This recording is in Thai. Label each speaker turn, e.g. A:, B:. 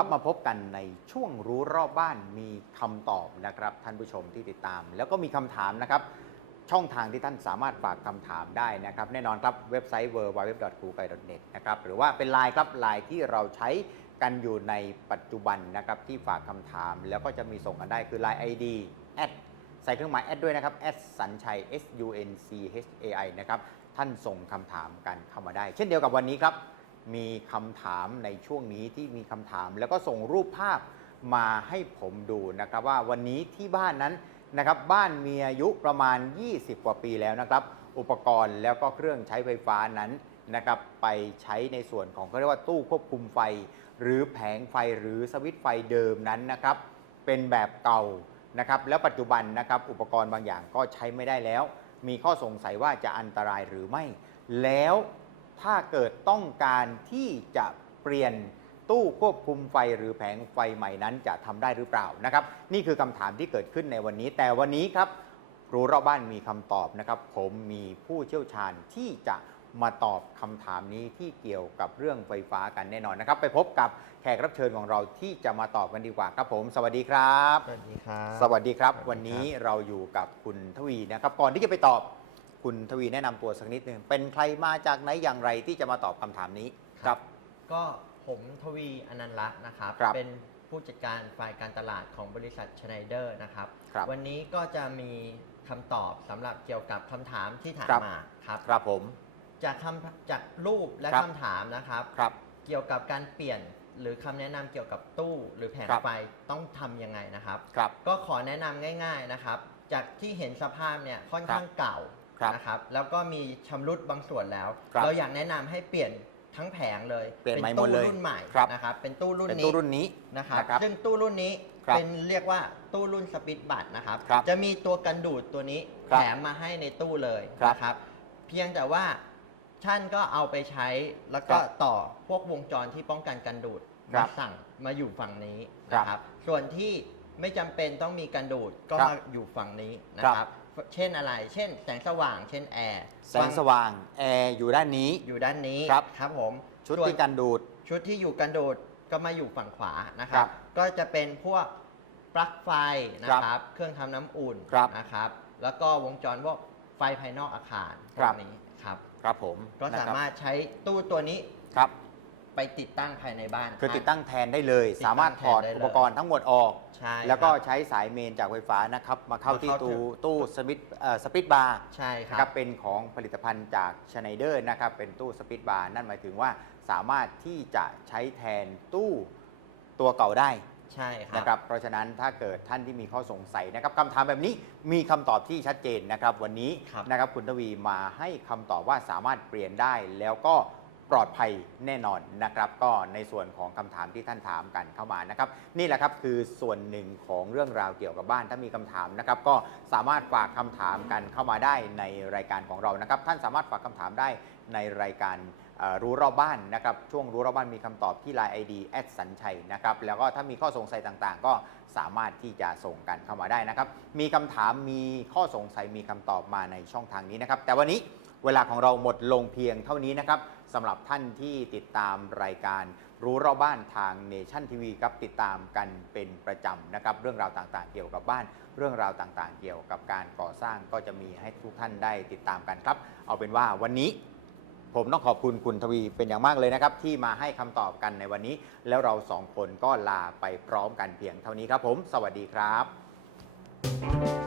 A: ลับมาพบกันในช่วงรู้รอบบ้านมีคำตอบนะครับท่านผู้ชมที่ติดตาม แล้วก็มีคำถามนะครับช่องทางที่ท่านสามารถฝากคำถามได้นะครับ แน่นอนครับเว็บไซต์ w w w c r u g a i n e t นะครับหรือว่าเป็นไลน์ครับไลน์ที่เราใช้กันอยู่ในปัจจุบันนะครับที่ฝากคำถาม แล้วก็จะมีส่งกันได้คือ Line ID แอดใส่เครื่องหมายแอดด้วยนะครับแอดสัญชัย S U N C H A I นะครับท่านส่งคำถามกันเข้ามาได้ เช่นเดียวกับวันนี้ครับ มีคำถามในช่วงนี้ที่มีคำถาม แล้วก็ส่งรูปภาพมาให้ผมดูนะครับว่าวันนี้ที่บ้านนั้นนะครับบ้านมีอายุประมาณ 20 กว่าปีแล้วนะครับ อุปกรณ์แล้วก็เครื่องใช้ไฟฟ้านั้นนะครับไปใช้ในส่วนของเขาเรียกว่าตู้ควบคุมไฟ หรือแผงไฟหรือสวิตไฟเดิมนั้นนะครับ เป็นแบบเก่านะครับแล้วปัจจุบันนะครับอุปกรณ์บางอย่างก็ใช้ไม่ได้แล้ว มีข้อสงสัยว่าจะอันตรายหรือไม่ แล้ว ถ้าเกิดต้องการที่จะเปลี่ยนตู้ควบคุมไฟหรือแผงไฟใหม่นั้นจะทำได้หรือเปล่านะครับ นี่คือคำถามที่เกิดขึ้นในวันนี้ แต่วันนี้ครับรู้รอบบ้านมีคำตอบนะครับ ผมมีผู้เชี่ยวชาญที่จะมาตอบคำถามนี้ที่เกี่ยวกับเรื่องไฟฟ้ากันแน่นอนนะครับ ไปพบกับแขกรับเชิญของเราที่จะมาตอบกันดีกว่าครับผม สวัสดีครับ
B: สวัสดีครับ
A: สวัสดีครับ
B: สวัสดีครับ
A: วันนี้เราอยู่กับคุณทวีนะครับ ก่อนที่จะไปตอบ คุณทวีแนะนำตัวสักนิดหนึ่งเป็นใครมาจากไหนอย่างไรที่จะมาตอบคำถามนี้ครับ
B: ก็ผมทวีอนันต์รัตน์นะครับ
A: ครับ
B: เป็นผู้จัดการฝ่ายการตลาดของบริษัทชไนเดอร์นะครับ
A: ครับ
B: วันนี้ก็จะมีคำตอบสำหรับเกี่ยวกับคำถามที่ถาม
A: ครับ
B: มาครับ
A: ครับผม
B: จากคำจากรูปและ
A: ครับ
B: คำถามนะครับ
A: ครับ
B: เกี่ยวกับการเปลี่ยนหรือคำแนะนำเกี่ยวกับตู้หรือแผง
A: ครับ
B: ไฟต้องทำยังไงนะครับ
A: ครับ
B: ก็ขอแนะนำง่าย ๆนะครับ จากที่เห็นสภาพเนี่ยค่อนข้างเก่า
A: ครับ
B: นะครับแล้วก็มีชำรุดบางส่วนแล้ว
A: ครับ
B: เราอยากแนะนำให้เปลี่ยนทั้งแผงเลย
A: เปลี่ยนใหม่
B: ตู้
A: หมดเลย
B: รุ่นใหม่
A: ครับ
B: นะครับเป็นตู้รุ่น
A: เป็น
B: นี้
A: ตู้รุ่นนี้
B: นะครับ
A: นะครับ
B: ซึ่งตู้รุ่นนี้
A: ครับ
B: เป็นเรียกว่าตู้รุ่นสปิตบัตนะครับ
A: ครับ
B: จะมีตัวกันดูดตัวนี้
A: ครับ
B: แถมมาให้ในตู้เลย
A: ครับ
B: นะครับ เพียงแต่ว่าท่านก็เอาไปใช้แล้วก็
A: ครับ
B: ต่อพวกวงจรที่ป้องกันกันดูด
A: ครั
B: มา
A: บ
B: สั่งมาอยู่ฝั่งนี้
A: ครับ
B: นะครับ ส่วนที่ไม่จำเป็นต้องมีกันดูดก็
A: ครับ
B: มาอยู่ฝั่งนี้นะ
A: ค
B: ค
A: รั
B: รับ บเช่นอะไร เช่น แสงสว่าง เช่นแอร์
A: แสงสว่างแอร์อยู่ด้านนี้
B: อยู่ด้านนี้
A: ครับ
B: ครับผม
A: ชุด
B: ส่วน
A: ที่กันดูด
B: ชุดที่อยู่กันดูดก็มาอยู่ฝั่งขวานะค
A: ครั
B: รับ
A: บ
B: ก็จะเป็นพวกปลั๊กไฟนะครับเครื่องทำน้ำอุ่น
A: ครับ
B: นะครับ แล้วก็วงจรพวกไฟภายนอกอาคารพ
A: ครั
B: ว
A: บ
B: กนี้ครับ
A: ครับผม
B: ก็
A: นะ
B: สา
A: ครับ
B: มารถใช้ตู้ตัวนี้
A: ครับ
B: ไปติดตั้งภายในบ้าน
A: คือติดตั้งแทนได้เลย
B: ติดตั้ง
A: สามารถถอด
B: แทนได้เลย
A: อุปกรณ์ทั้งหมดออก
B: ใช่
A: แล้วก็
B: ครับ
A: ใช้สายเมนจากไฟฟ้านะครับ มาเข้า
B: มา
A: ที่
B: เข้า
A: ตู้
B: ถึง
A: ตู้สวิตช์เอ่อสปิตบาร์
B: ใช่ค
A: นะ
B: รั
A: ครับบ เป็นของผลิตภัณฑ์จากชไนเดอร์นะครับ เป็นตู้สปิตบาร์นั่นหมายถึงว่าสามารถที่จะใช้แทนตู้ตัวเก่าได้
B: ใช่ครับ
A: นะครับเพราะฉะนั้นถ้าเกิดท่านที่มีข้อสงสัยนะครับคำถามแบบนี้มีคำตอบที่ชัดเจนนะครับ วันนี้
B: ครับ
A: นะครับคุณทวีมาให้คำตอบว่าสามารถเปลี่ยนได้ แล้วก็ ปลอดภัยแน่นอนนะครับ ก็ในส่วนของคำถามที่ท่านถามกันเข้ามานะครับ นี่แหละครับคือส่วนหนึ่งของเรื่องราวเกี่ยวกับบ้านถ้ามีคำถามนะครับ ก็สามารถฝากคำถามกันเข้ามาได้ในรายการของเรานะครับ ท่านสามารถฝากคำถามได้ในรายการรู้รอบบ้านนะครับ ช่วงรู้รอบบ้านมีคำตอบที่ Line ID แอดสัญชัยนะครับ แล้วก็ถ้ามีข้อสงสัยต่างๆ ก็สามารถที่จะส่งกันเข้ามาได้นะครับ มีคำถามมีข้อสงสัยมีคำตอบมาในช่องทางนี้นะครับ แต่วันนี้ เวลาของเราหมดลงเพียงเท่านี้นะครับสำหรับท่านที่ติดตามรายการรู้รอบบ้านทางเนชั่นทีวีครับติดตามกันเป็นประจำนะครับ เรื่องราวต่างๆ เกี่ยวกับบ้าน เรื่องราวต่างๆ เกี่ยวกับการก่อสร้างก็จะมีให้ทุกท่านได้ติดตามกันครับ เอาเป็นว่าวันนี้ผมต้องขอบคุณคุณทวีเป็นอย่างมากเลยนะครับ ที่มาให้คำตอบกันในวันนี้ แล้วเราสองคนก็ลาไปพร้อมกันเพียงเท่านี้ครับผม สวัสดีครับ